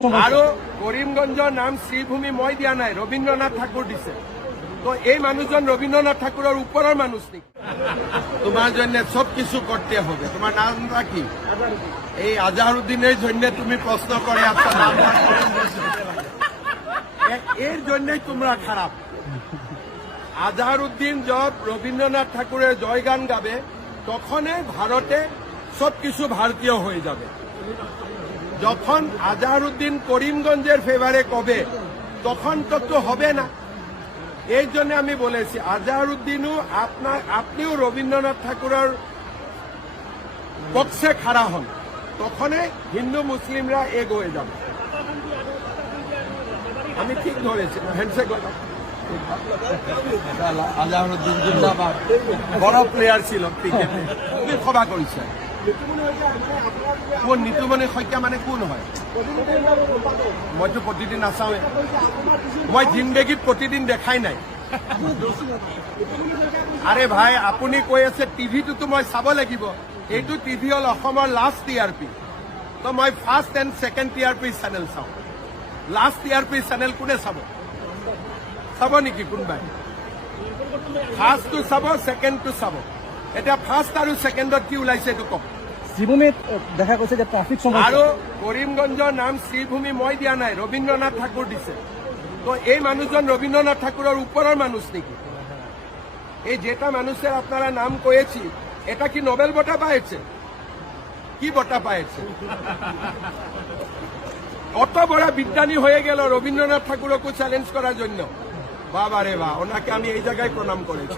আরো করিমগঞ্জের নাম শ্রীভূমি মই দিয়া নাই, রবীন্দ্রনাথ ঠাকুর দিছে। তো এই মানুষজন রবীন্দ্রনাথ ঠাকুরের উপরের মানুষ নেই। তোমার জন্য সবকিছু করতে হবে। তোমার নামটা কি? এই আজহারউদ্দিনের জন্য তুমি প্রশ্ন করে আপনার নাম এর জন্যই তোমরা খারাপ। আজহারউদ্দিন যখন রবীন্দ্রনাথ ঠাকুরের জয়গান গাবে তখনই ভারতে সবকিছু ভারতীয় হয়ে যাবে। যখন আজহারউদ্দিন করিমগঞ্জের ফেভারে কবে তখন তো হবে না। এই জন্য আমি বলেছি আজহারউদ্দিনও আপনিও রবীন্দ্রনাথ ঠাকুরের পক্ষে খাড়া হন, তখনই হিন্দু মুসলিমরা এক হয়ে যাবে। আমি ঠিক ধরেছি, হ্যান্ডশেক করলাম। আজহারউদ্দিন জিন্দাবাদ, বড় প্লেয়ার ছিল ক্রিকেটে, খুবই ক্ষমা কৰিছে। কোন নিতুমণি শইকীয়া মানে কোন হয়? মইতো প্ৰতিদিন নাচাওৱে, মই জিন্দগীত প্ৰতিদিন দেখাই নাই। আরে ভাই আপুনি কৈ আছে টিভিটোতো মই চাব লাগিব। এইটো টিভি হল অসমৰ লাষ্ট টিআৰপি। তো মই first and second TRP channel চাওঁ। লাষ্ট টিআৰপি চেনেল কোনে চাব? চাব নেকি কোনোবাই? ফাৰ্ষ্টটো চাব, ছেকেণ্ডটো চাব। এতিয়া ফাৰ্ষ্ট আৰু ছেকেণ্ডত কি ওলাইছে এইটো কওক। শ্রীভূমিত দেখা গৈছে যে ট্রাফিক সমস্যা। আৰু কৰিমগঞ্জৰ নাম শ্রীভূমি মই দিয়া নাই, রবীন্দ্রনাথ ঠাকুর দিছে। তো এই মানুষজন রবীন্দ্রনাথ ঠাকুরের উপরের মানুষ নাকি? এই যেটা মানুষের আপনারা নাম কয়েছি এটা কি নোবেল বঁটা পাইছে? কি বঁটা পাইছে? অত বড় বিজ্ঞানী হয়ে গেল রবীন্দ্রনাথ ঠাকুরকে চ্যালেঞ্জ করার জন্য। বাবা রে বা, ওনাকে আমি এই জায়গায় প্রণাম করেছি।